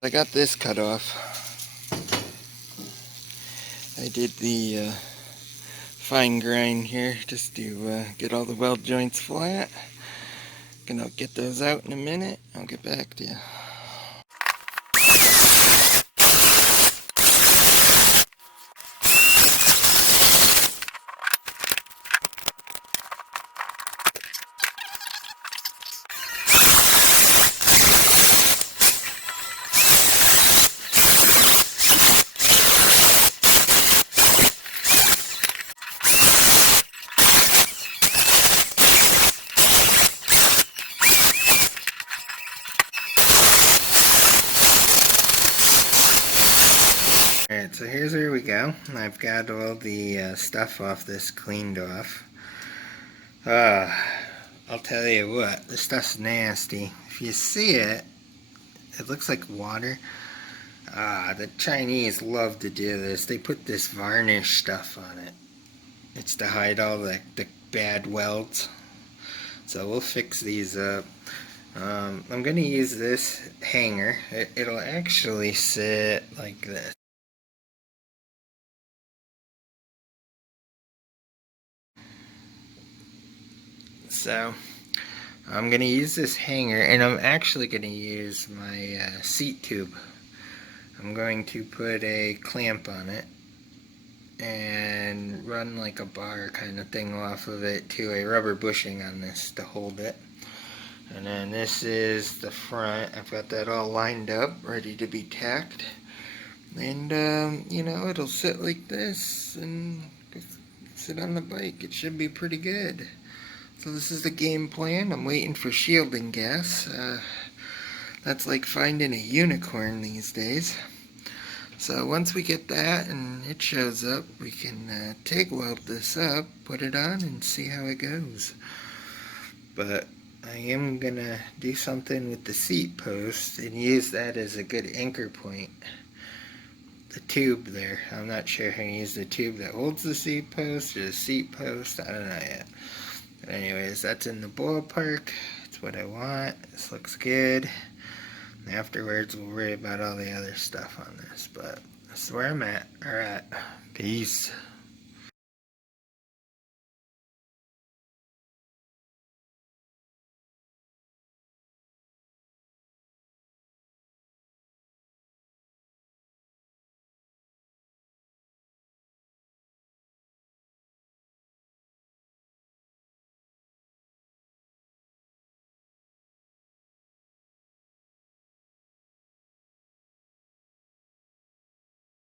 I got this cut off. I did the fine grind here just to get all the weld joints flat. Gonna get those out in a minute. I'll get back to you. Alright, so here's where we go. I've got all the stuff off this cleaned off. I'll tell you what, this stuff's nasty. If you see it, it looks like water. The Chinese love to do this. They put this varnish stuff on it. It's to hide all the bad welds. So we'll fix these up. I'm going to use this hanger. It'll actually sit like this. So I'm going to use this hanger, and I'm actually going to use my seat tube. I'm going to put a clamp on it and run like a bar kind of thing off of it to a rubber bushing on this to hold it. And then this is the front. I've got that all lined up, ready to be tacked. And you know, it'll sit like this and sit on the bike. It should be pretty good. So this is the game plan. I'm waiting for shielding gas. That's like finding a unicorn these days. So once we get that and it shows up, we can TIG weld this up, put it on, and see how it goes. But I am gonna do something with the seat post and use that as a good anchor point. The tube there. I'm not sure if I'm gonna use the tube that holds the seat post or the seat post. I don't know yet. But anyways, that's in the ballpark. It's what I want. This looks good. And afterwards, we'll worry about all the other stuff on this. But this is where I'm at. Alright. Peace.